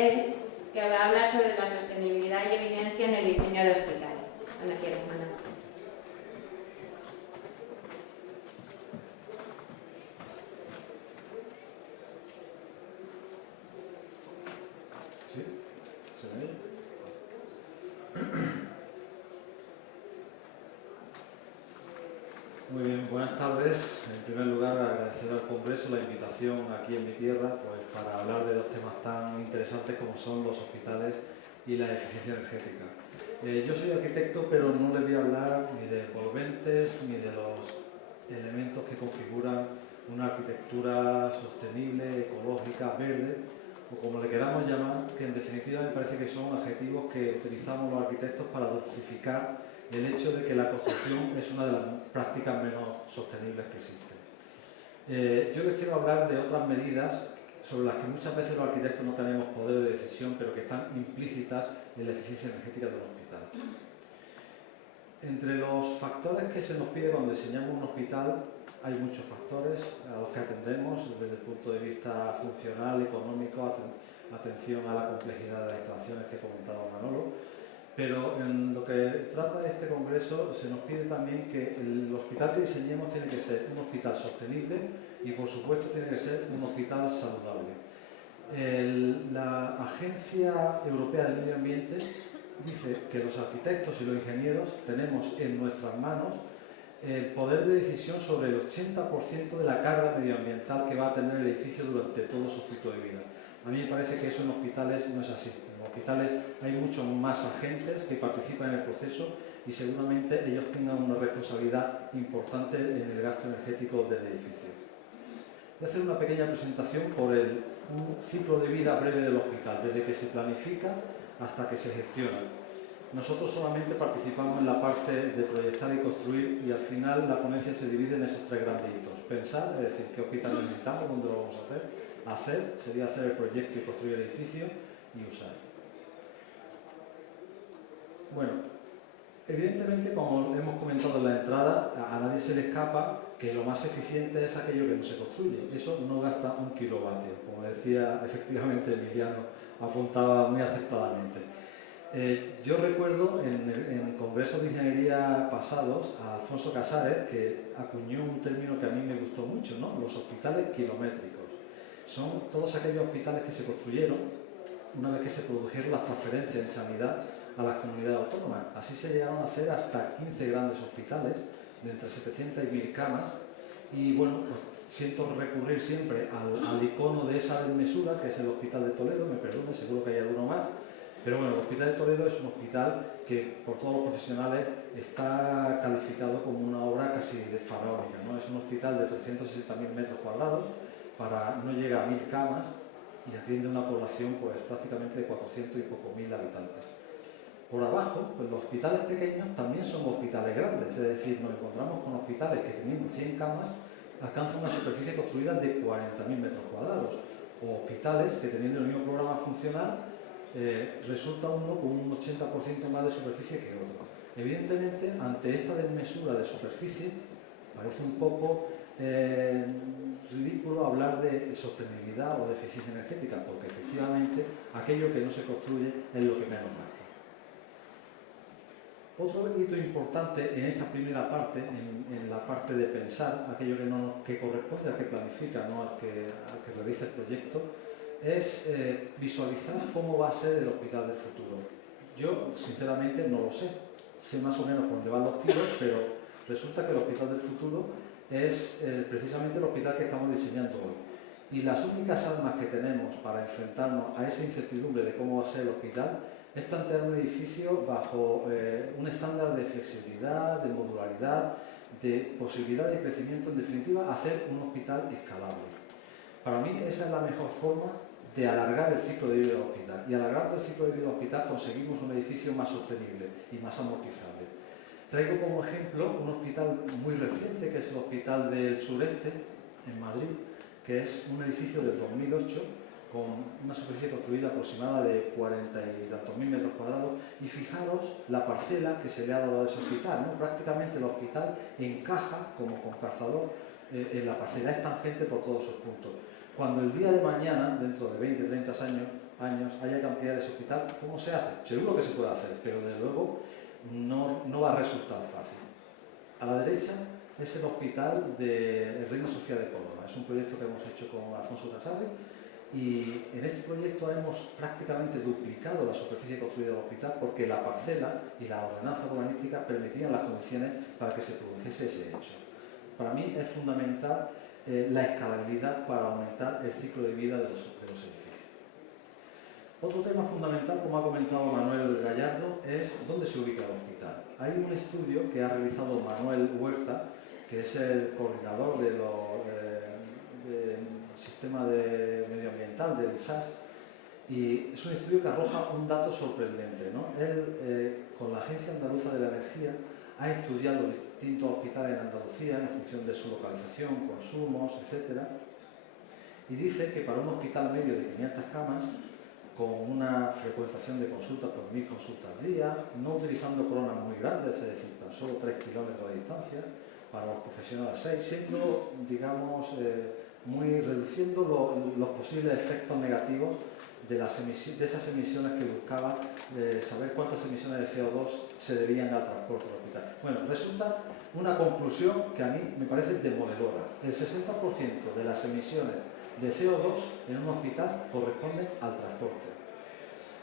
taller que va a hablar sobre la sostenibilidad y evidencia en el diseño de hospitales. Cuando quieras, Manuel. ¿Sí? ¿Se me oye? Muy bien, buenas tardes. En primer lugar, agradecer al Congreso la invitación aquí en mi tierra pues, para hablar de dos temas tan interesantes como son los hospitales y la eficiencia energética. Yo soy arquitecto, pero no les voy a hablar ni de envolventes ni de los elementos que configuran una arquitectura sostenible, ecológica, verde, o como le queramos llamar, que en definitiva me parece que son adjetivos que utilizamos los arquitectos para dosificar el hecho de que la construcción es una de las prácticas menos sostenibles que existen. Yo les quiero hablar de otras medidas sobre las que muchas veces los arquitectos no tenemos poder de decisión, pero que están implícitas en la eficiencia energética de un hospital. Entre los factores que se nos pide cuando diseñamos un hospital, hay muchos factores a los que atendemos desde el punto de vista funcional, económico, atención a la complejidad de las instalaciones que comentaba Manolo, pero en lo que trata este congreso se nos pide también que el hospital que diseñemos tiene que ser un hospital sostenible y por supuesto tiene que ser un hospital saludable. La Agencia Europea del Medio Ambiente dice que los arquitectos y los ingenieros tenemos en nuestras manos el poder de decisión sobre el 80% de la carga medioambiental que va a tener el edificio durante todo su ciclo de vida. A mí me parece que eso en hospitales no es así. En hospitales hay muchos más agentes que participan en el proceso y seguramente ellos tengan una responsabilidad importante en el gasto energético del edificio. Voy a hacer una pequeña presentación por un ciclo de vida breve del hospital, desde que se planifica hasta que se gestiona. Nosotros solamente participamos en la parte de proyectar y construir y al final la ponencia se divide en esos tres grandes hitos. Pensar, es decir, qué hospital necesitamos, dónde lo vamos a hacer. Hacer, sería hacer el proyecto y construir el edificio y usar. Bueno, evidentemente, como hemos comentado en la entrada, a nadie se le escapa que lo más eficiente es aquello que no se construye. Eso no gasta 1 kilovatio, como decía efectivamente Emiliano, apuntaba muy acertadamente. Yo recuerdo en congresos de ingeniería pasados a Alfonso Casares que acuñó un término que a mí me gustó mucho, ¿no? Los hospitales kilométricos. Son todos aquellos hospitales que se construyeron una vez que se produjeron las transferencias en sanidad a las comunidades autónomas. Así se llegaron a hacer hasta 15 grandes hospitales de entre 700 y 1000 camas y bueno, pues siento recurrir siempre al icono de esa desmesura que es el Hospital de Toledo, me perdonen, seguro que hay alguno más. Pero bueno, el Hospital de Toledo es un hospital que por todos los profesionales está calificado como una obra casi faraónica, ¿no? Es un hospital de 360.000 metros cuadrados, no llega a 1000 camas y atiende una población pues prácticamente de 400 y poco mil habitantes. Por abajo, pues los hospitales pequeños también son hospitales grandes, es decir, nos encontramos con hospitales que teniendo 100 camas alcanzan una superficie construida de 40.000 metros cuadrados, o hospitales que teniendo el mismo programa funcional resulta uno con un 80% más de superficie que otro. Evidentemente, ante esta desmesura de superficie, parece un poco ridículo hablar de sostenibilidad o de eficiencia energética, porque efectivamente aquello que no se construye es lo que menos gasta. Otro hito importante en esta primera parte, en la parte de pensar, aquello que corresponde al que planifica, no al que realiza el proyecto, es visualizar cómo va a ser el hospital del futuro. Yo, sinceramente, no lo sé. Sé más o menos por dónde van los tiros, pero resulta que el hospital del futuro es precisamente el hospital que estamos diseñando hoy. Y las únicas armas que tenemos para enfrentarnos a esa incertidumbre de cómo va a ser el hospital es plantear un edificio bajo un estándar de flexibilidad, de modularidad, de posibilidad de crecimiento, en definitiva, hacer un hospital escalable. Para mí esa es la mejor forma de alargar el ciclo de vida del hospital. Y alargando el ciclo de vida del hospital conseguimos un edificio más sostenible y más amortizable. Traigo como ejemplo un hospital muy reciente, que es el Hospital del Sureste, en Madrid, que es un edificio del 2008, con una superficie construida aproximada de 40 y tantos mil metros cuadrados, y fijaros la parcela que se le ha dado a ese hospital, ¿no? Prácticamente el hospital encaja como calzador en la parcela, es tangente por todos sus puntos. Cuando el día de mañana, dentro de 20, 30 años, haya que ampliar ese hospital, ¿cómo se hace? Seguro que se puede hacer, pero desde luego no va a resultar fácil. A la derecha es el hospital del Reina Sofía de Córdoba. Es un proyecto que hemos hecho con Alfonso Casarri y en este proyecto hemos prácticamente duplicado la superficie construida del hospital porque la parcela y la ordenanza urbanística permitían las condiciones para que se produjese ese hecho. Para mí es fundamental la escalabilidad para aumentar el ciclo de vida de los edificios. Otro tema fundamental, como ha comentado Manuel Gallardo, es dónde se ubica el hospital. Hay un estudio que ha realizado Manuel Huerta, que es el coordinador del sistema medioambiental del SAS, y es un estudio que arroja un dato sorprendente, ¿no? Él, con la Agencia Andaluza de la Energía, ha estudiado distintos hospitales en Andalucía en función de su localización, consumos, etc. Y dice que para un hospital medio de 500 camas, con una frecuentación de consultas por 1000 consultas al día, no utilizando coronas muy grandes, es decir, tan solo 3 kilómetros de distancia, para los profesionales 6, siendo, digamos, reduciendo los posibles efectos negativos de esas emisiones que buscaba, saber cuántas emisiones de CO2 se debían al transporte del hospital. Bueno, resulta una conclusión que a mí me parece demoledora. El 60% de las emisiones de CO2 en un hospital corresponden al transporte.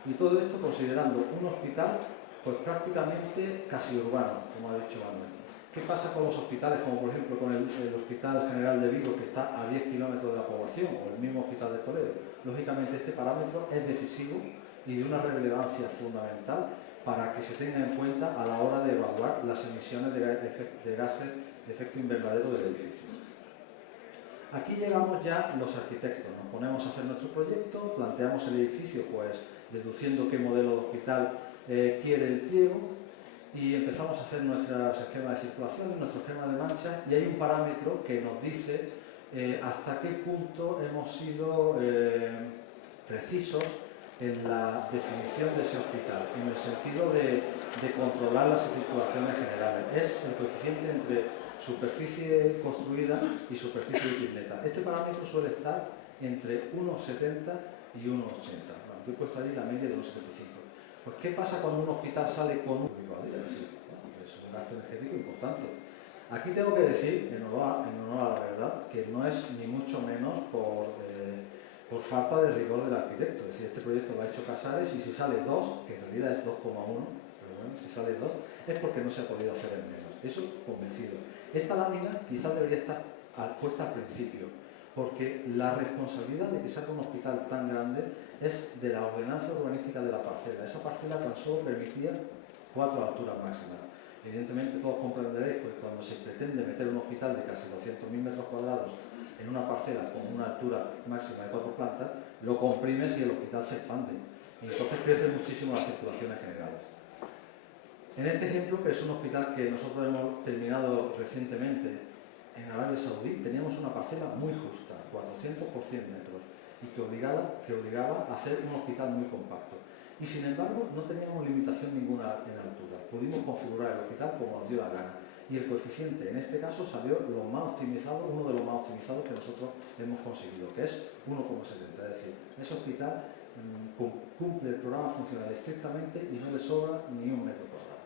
Y todo esto considerando un hospital pues prácticamente casi urbano, como ha dicho Manuel. ¿Qué pasa con los hospitales, como por ejemplo con el Hospital General de Vigo, que está a 10 kilómetros de la población, o el mismo Hospital de Toledo? Lógicamente este parámetro es decisivo y de una relevancia fundamental para que se tenga en cuenta a la hora de evaluar las emisiones de gases de efecto invernadero del edificio. Aquí llegamos ya los arquitectos, nos ponemos a hacer nuestro proyecto, planteamos el edificio pues deduciendo qué modelo de hospital quiere el pliego y empezamos a hacer nuestros esquemas de circulación, nuestro esquema de manchas y hay un parámetro que nos dice hasta qué punto hemos sido precisos en la definición de ese hospital, en el sentido de controlar las circulaciones generales. Es el coeficiente entre superficie construida y superficie de bicicleta. Este parámetro suele estar entre 1,70 y 1,80. Bueno, yo he puesto ahí la media de 1,75. Pues, ¿qué pasa cuando un hospital sale con un público? Es un gasto energético importante. Aquí tengo que decir, en honor a la verdad, que no es ni mucho menos por falta de rigor del arquitecto. Es decir, este proyecto lo ha hecho Casares y si sale 2, que en realidad es 2,1, pero bueno, si sale 2, es porque no se ha podido hacer en menos. Eso convencido. Esta lámina quizás debería estar puesta al principio, porque la responsabilidad de que salga un hospital tan grande es de la ordenanza urbanística de la parcela. Esa parcela tan solo permitía 4 alturas máximas. Evidentemente todos comprenderéis que cuando se pretende meter un hospital de casi 200.000 metros cuadrados en una parcela con una altura máxima de 4 plantas, lo comprimes y el hospital se expande. Y entonces crecen muchísimo las circulaciones generales. En este ejemplo, que es un hospital que nosotros hemos terminado recientemente en Arabia Saudí, teníamos una parcela muy justa, 400 por 100 metros, y que obligaba a hacer un hospital muy compacto. Y sin embargo, no teníamos limitación ninguna en altura. Pudimos configurar el hospital como nos dio la gana. Y el coeficiente, en este caso, salió lo más optimizado, uno de los más optimizados que nosotros hemos conseguido, que es 1,70. Es decir, ese hospital cumple el programa funcional estrictamente y no le sobra ni un metro cuadrado.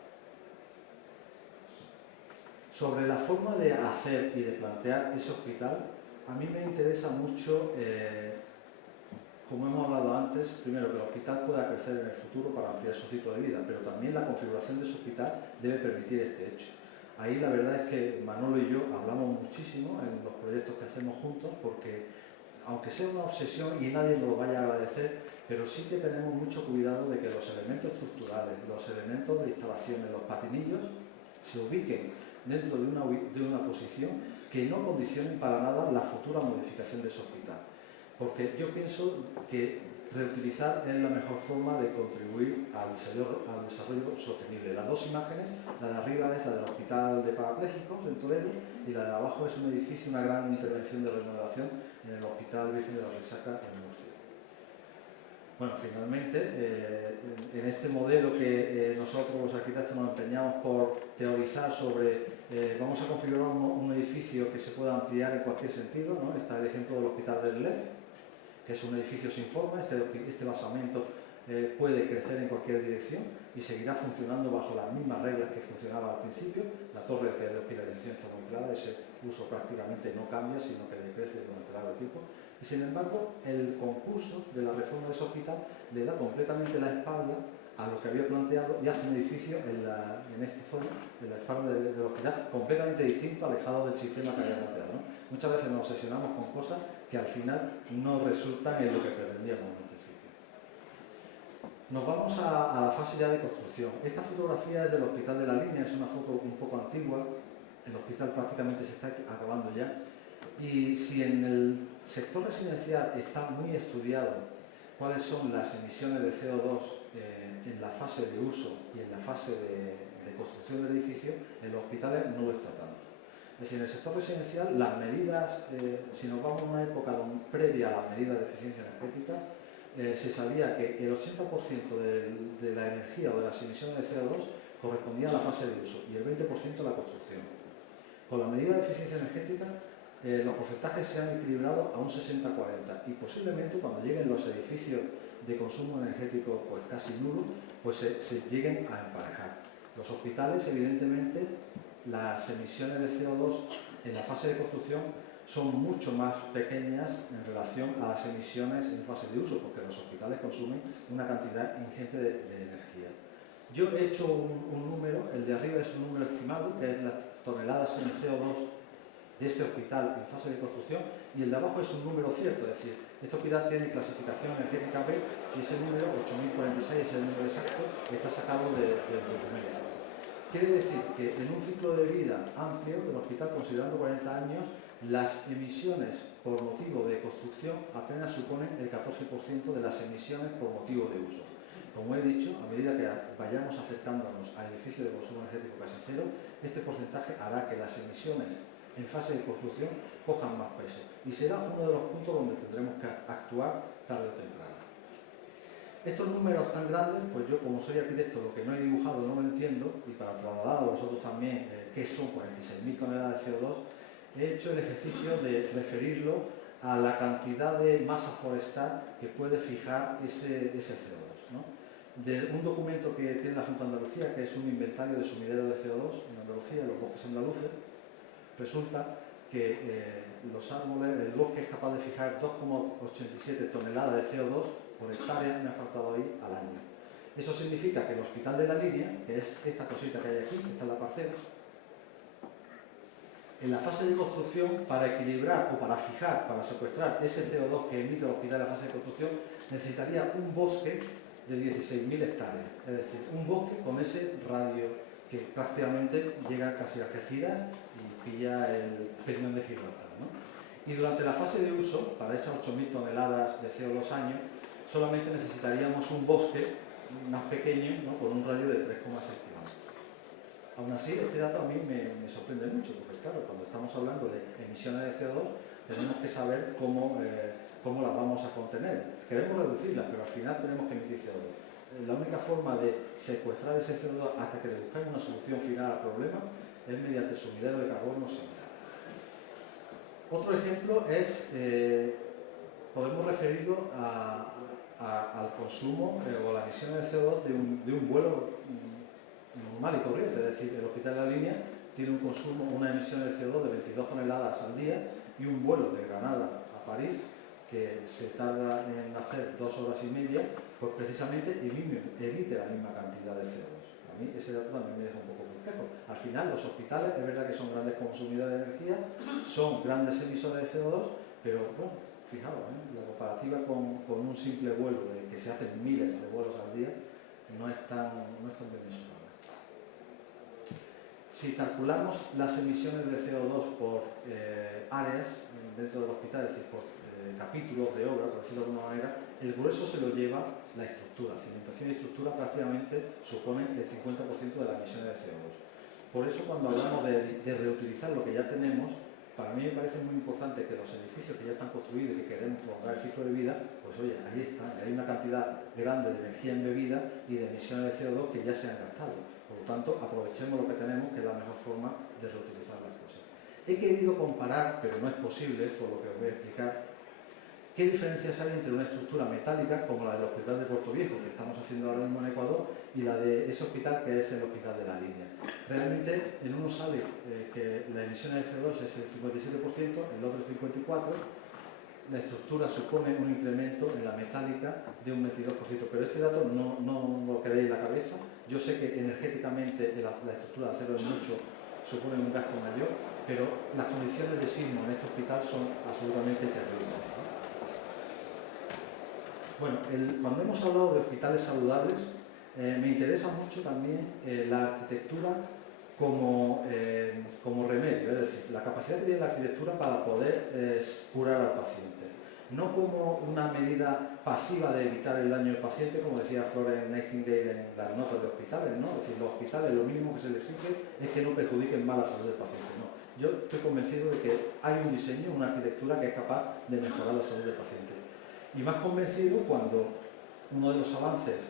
Sobre la forma de hacer y de plantear ese hospital, a mí me interesa mucho, como hemos hablado antes, primero que el hospital pueda crecer en el futuro para ampliar su ciclo de vida, pero también la configuración de ese hospital debe permitir este hecho. Ahí la verdad es que Manolo y yo hablamos muchísimo en los proyectos que hacemos juntos, porque aunque sea una obsesión y nadie nos lo vaya a agradecer, pero sí que tenemos mucho cuidado de que los elementos estructurales, los elementos de instalaciones, los patinillos, se ubiquen dentro de una posición que no condicionen para nada la futura modificación de ese hospital. Porque yo pienso que reutilizar es la mejor forma de contribuir al desarrollo sostenible. Las dos imágenes, la de arriba es la del Hospital de Parapléjicos en Toledo y la de abajo es un edificio, una gran intervención de remodelación en el Hospital Virgen de la Risaca en Murcia. Bueno, finalmente, en este modelo que nosotros los arquitectos nos empeñamos por teorizar sobre, vamos a configurar un edificio que se pueda ampliar en cualquier sentido, ¿no? Está el ejemplo del Hospital del Lez, que es un edificio sin forma. Este basamento puede crecer en cualquier dirección y seguirá funcionando bajo las mismas reglas que funcionaba al principio. La torre que es de hospitalización está muy clara, ese uso prácticamente no cambia, sino que decrece durante largo tiempo. Y sin embargo, el concurso de la reforma de ese hospital le da completamente la espalda a lo que había planteado y hace un edificio en esta zona, en la espalda del hospital, completamente distinto, alejado del sistema que había planteado, ¿no? Muchas veces nos obsesionamos con cosas que al final no resultan en lo que pretendíamos en principio. Nos vamos a la fase ya de construcción. Esta fotografía es del Hospital de la Línea, es una foto un poco antigua. El hospital prácticamente se está acabando ya. Y si en el sector residencial está muy estudiado cuáles son las emisiones de CO2 en la fase de uso y en la fase de construcción del edificio, en los hospitales no lo está tanto. Es decir, en el sector residencial, las medidas, si nos vamos a una época previa a las medidas de eficiencia energética, se sabía que el 80% de la energía o de las emisiones de CO2 correspondía a la fase de uso y el 20% a la construcción. Con la medida de eficiencia energética, los porcentajes se han equilibrado a un 60-40 y posiblemente cuando lleguen los edificios de consumo energético pues casi nulo, pues se lleguen a emparejar. Los hospitales, evidentemente, las emisiones de CO2 en la fase de construcción son mucho más pequeñas en relación a las emisiones en fase de uso, porque los hospitales consumen una cantidad ingente de energía. Yo he hecho un número, el de arriba es un número estimado, que es las toneladas en CO2 de este hospital en fase de construcción, y el de abajo es un número cierto, es decir, este hospital tiene clasificación energética B y ese número, 8046, es el número exacto, está sacado del documento. Quiere decir que en un ciclo de vida amplio del hospital, considerando 40 años, las emisiones por motivo de construcción apenas suponen el 14% de las emisiones por motivo de uso. Como he dicho, a medida que vayamos acercándonos al edificio de consumo energético casi cero, este porcentaje hará que las emisiones en fase de construcción cojan más peso y será uno de los puntos donde tendremos que actuar tarde o temprano. Estos números tan grandes, pues yo como soy arquitecto lo que no he dibujado no lo entiendo, y para trasladar a vosotros también qué son 46.000 toneladas de CO2, he hecho el ejercicio de referirlo a la cantidad de masa forestal que puede fijar ese CO2, ¿no? De un documento que tiene la Junta de Andalucía, que es un inventario de sumideros de CO2 en Andalucía, en los bosques andaluces, resulta que los árboles, el bosque es capaz de fijar 2,87 toneladas de CO2 por hectárea, me ha faltado ahí, al año. Eso significa que el Hospital de la Línea, que es esta cosita que hay aquí, que está en la parcela, en la fase de construcción, para equilibrar o para fijar, para secuestrar ese CO2 que emite el hospital en la fase de construcción, necesitaría un bosque de 16.000 hectáreas, es decir, un bosque con ese radio que prácticamente llega casi a Algeciras y pilla el Peñón de Gibraltar, ¿no? Y durante la fase de uso, para esas 8.000 toneladas de CO2 año, solamente necesitaríamos un bosque más pequeño, ¿no?, con un radio de 3,6 kilómetros. Aún así, este dato a mí me sorprende mucho, porque claro, cuando estamos hablando de emisiones de CO2, tenemos que saber cómo las vamos a contener. Queremos reducirlas, pero al final tenemos que emitir CO2. La única forma de secuestrar ese CO2 hasta que le busquemos una solución final al problema es mediante sumidero de carbono similar. Otro ejemplo es, podemos referirlo al consumo o a la emisión de CO2 de un vuelo normal y corriente, es decir, el Hospital de la Línea tiene un consumo, una emisión de CO2 de 22 toneladas al día y un vuelo de Granada a París que se tarda en hacer 2 horas y media, pues precisamente evite la misma cantidad de CO2. A mí ese dato también me deja un poco perplejo. Al final los hospitales es verdad que son grandes consumidores de energía, son grandes emisores de CO2, pero bueno, fijaos, la comparativa con un simple vuelo que se hacen miles de vuelos al día no es tan desmesurable. Si calculamos las emisiones de CO2 por áreas dentro del hospital, es decir, por capítulos de obra, por decirlo de alguna manera, el grueso se lo lleva la estructura. Cimentación y estructura prácticamente suponen el 50% de las emisiones de CO2. Por eso, cuando hablamos de reutilizar lo que ya tenemos, para mí me parece muy importante que los edificios que ya están construidos y que queremos prolongar el ciclo de vida, pues oye, ahí están, hay una cantidad grande de energía embebida y de emisiones de CO2 que ya se han gastado. Por lo tanto, aprovechemos lo que tenemos, que es la mejor forma de reutilizar las cosas. He querido comparar, pero no es posible, por lo que os voy a explicar, ¿Qué diferencias hay entre una estructura metálica como la del Hospital de Puerto Viejo, que estamos haciendo ahora mismo en Ecuador, y la de ese hospital que es el Hospital de la Línea? Realmente en uno sale que la emisión de CO2 es el 57%, en el otro el 54%, la estructura supone un incremento en la metálica de un 22%, pero este dato no lo queréis en la cabeza. Yo sé que energéticamente la estructura de acero es mucho, supone un gasto mayor, pero las condiciones de sismo en este hospital son absolutamente terribles, ¿no? Bueno, cuando hemos hablado de hospitales saludables, me interesa mucho también la arquitectura como remedio, es decir, la capacidad que tiene la arquitectura para poder curar al paciente. No como una medida pasiva de evitar el daño del paciente, como decía Florence Nightingale en las notas de hospitales, ¿no? Es decir, los hospitales lo mínimo que se les exige es que no perjudiquen más la salud del paciente, ¿no? Yo estoy convencido de que hay un diseño, una arquitectura que es capaz de mejorar la salud del paciente. Y más convencido cuando uno de los avances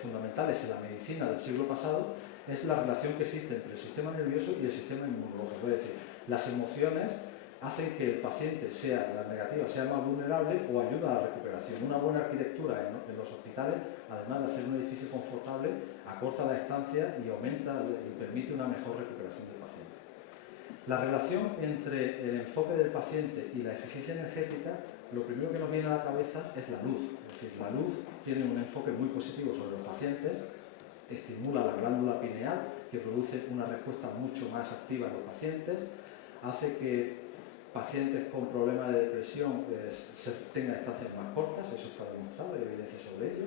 fundamentales en la medicina del siglo pasado es la relación que existe entre el sistema nervioso y el sistema inmunológico. Es decir, las emociones hacen que el paciente, sea la negativa, sea más vulnerable o ayuda a la recuperación. Una buena arquitectura en los hospitales, además de hacer un edificio confortable, acorta la estancia y aumenta y permite una mejor recuperación del paciente. La relación entre el enfoque del paciente y la eficiencia energética, lo primero que nos viene a la cabeza es la luz. Es decir, la luz tiene un enfoque muy positivo sobre los pacientes, estimula la glándula pineal, que produce una respuesta mucho más activa en los pacientes, hace que pacientes con problemas de depresión tengan estancias más cortas, eso está demostrado, hay evidencia sobre ello.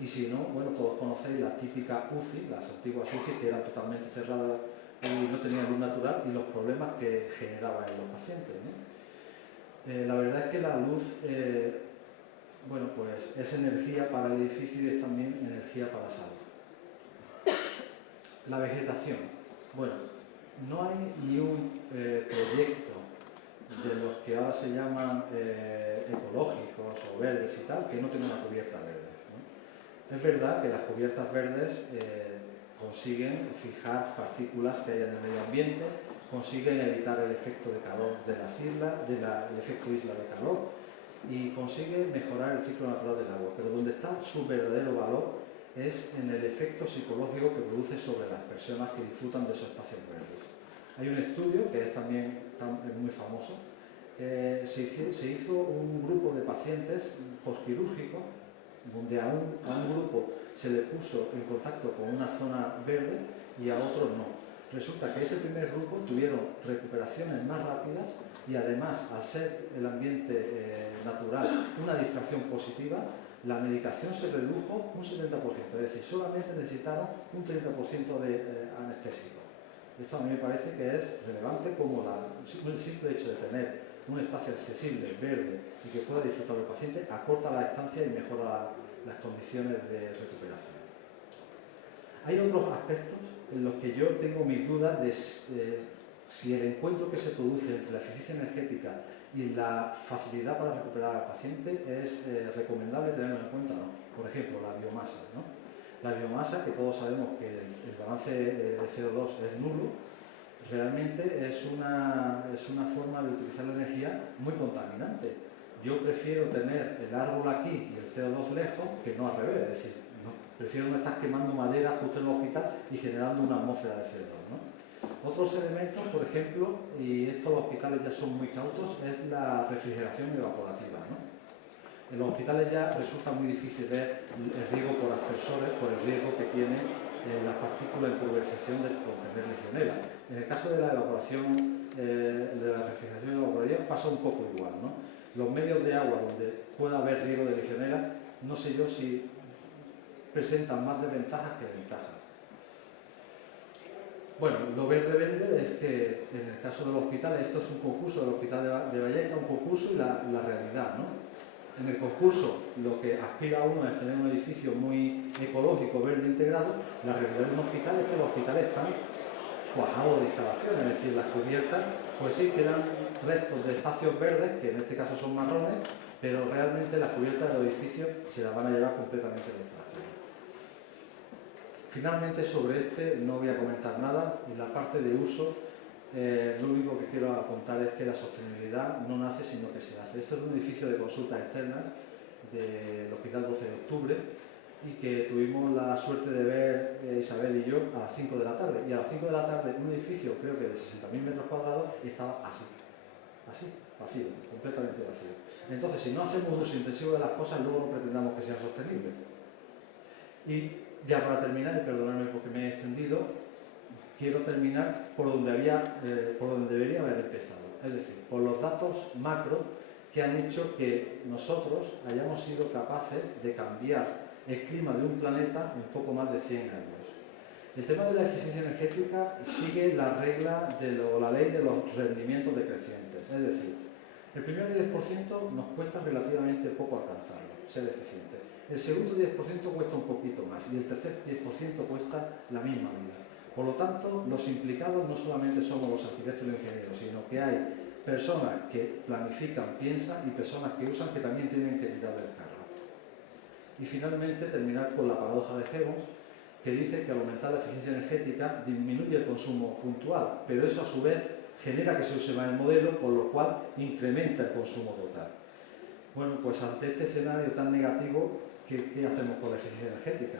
Y si no, bueno, todos conocéis la típica UCI, las antiguas UCI que eran totalmente cerradas y no tenían luz natural, y los problemas que generaban en los pacientes, ¿no? La verdad es que la luz, bueno, pues es energía para el edificio y es también energía para la salud. La vegetación. Bueno, no hay ni un proyecto de los que ahora se llaman ecológicos o verdes y tal, que no tenga una cubierta verde, ¿no? Es verdad que las cubiertas verdes consiguen fijar partículas que hay en el medio ambiente, consiguen evitar el efecto de calor de las islas, el efecto isla de calor, y consiguen mejorar el ciclo natural del agua, pero donde está su verdadero valor es en el efecto psicológico que produce sobre las personas que disfrutan de esos espacios verdes. Hay un estudio que es también muy famoso. Se hizo un grupo de pacientes postquirúrgicos donde a un grupo se le puso en contacto con una zona verde y a otros no. Resulta que ese primer grupo tuvieron recuperaciones más rápidas y además, al ser el ambiente natural una distracción positiva, la medicación se redujo un 70%, es decir, solamente necesitaron un 30% de anestésico. Esto a mí me parece que es relevante como el simple hecho de tener un espacio accesible, verde y que pueda disfrutar el paciente, acorta la estancia y mejora las condiciones de recuperación. Hay otros aspectos en los que yo tengo mis dudas de si el encuentro que se produce entre la eficiencia energética y la facilidad para recuperar al paciente es recomendable tenerlo en cuenta o no. Por ejemplo, la biomasa, ¿no? La biomasa, que todos sabemos que el balance de CO2 es nulo, realmente es una forma de utilizar la energía muy contaminante. Yo prefiero tener el árbol aquí y el CO2 lejos que no al revés, es decir, no, prefiero no estar quemando madera justo en el hospital y generando una atmósfera de CO2, ¿no? Otros elementos, por ejemplo, y estos los hospitales ya son muy cautos, es la refrigeración evaporativa, ¿no? En los hospitales ya resulta muy difícil ver el riego por aspersores por el riesgo que tiene las partículas en pulverización de contener legionela. En el caso de la evaporación, de la refrigeración evaporativa, pasa un poco igual, ¿no? Los medios de agua donde pueda haber riego de legionela, no sé yo si presentan más desventajas que ventajas. Bueno, lo verde es que en el caso del hospital, esto es un concurso del Hospital de Vallecas, un concurso y la realidad, ¿no? En el concurso lo que aspira a uno es tener un edificio muy ecológico, verde integrado. La realidad de un hospital es que los hospitales están cuajados de instalaciones, es decir, las cubiertas, pues sí, quedan restos de espacios verdes, que en este caso son marrones, pero realmente las cubiertas del edificio se las van a llevar completamente de instalaciones. Finalmente, sobre este no voy a comentar nada. En la parte de uso, lo único que quiero apuntar es que la sostenibilidad no nace sino que se hace. Esto es un edificio de consultas externas del Hospital 12 de Octubre y que tuvimos la suerte de ver Isabel y yo a las 5 de la tarde. Y a las 5 de la tarde un edificio, creo que de 60.000 metros cuadrados, estaba así, vacío, completamente vacío. Entonces, si no hacemos uso intensivo de las cosas, luego no pretendamos que sean sostenibles. Y ya para terminar, y perdonadme porque me he extendido, quiero terminar por donde debería haber empezado, es decir, por los datos macro que han hecho que nosotros hayamos sido capaces de cambiar el clima de un planeta en poco más de 100 años. El tema de la eficiencia energética sigue la regla la ley de los rendimientos decrecientes, es decir, el primer 10% nos cuesta relativamente poco alcanzarlo, ser eficiente. El segundo 10% cuesta un poquito más y el tercer 10% cuesta la misma vida. Por lo tanto, los implicados no solamente somos los arquitectos y los ingenieros, sino que hay personas que planifican, piensan y personas que usan que también tienen que tirar del carro. Y finalmente, terminar con la paradoja de Jevons, que dice que al aumentar la eficiencia energética disminuye el consumo puntual, pero eso a su vez genera que se use más el modelo, con lo cual incrementa el consumo total. Bueno, pues ante este escenario tan negativo, ¿qué hacemos con la eficiencia energética?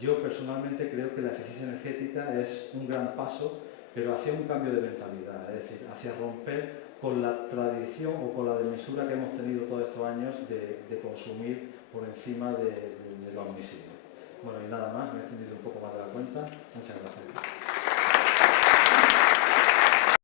Yo personalmente creo que la eficiencia energética es un gran paso, pero hacia un cambio de mentalidad, es decir, hacia romper con la tradición o con la desmesura que hemos tenido todos estos años de consumir por encima de lo admisible. Bueno, y nada más, me he extendido un poco más de la cuenta. Muchas gracias.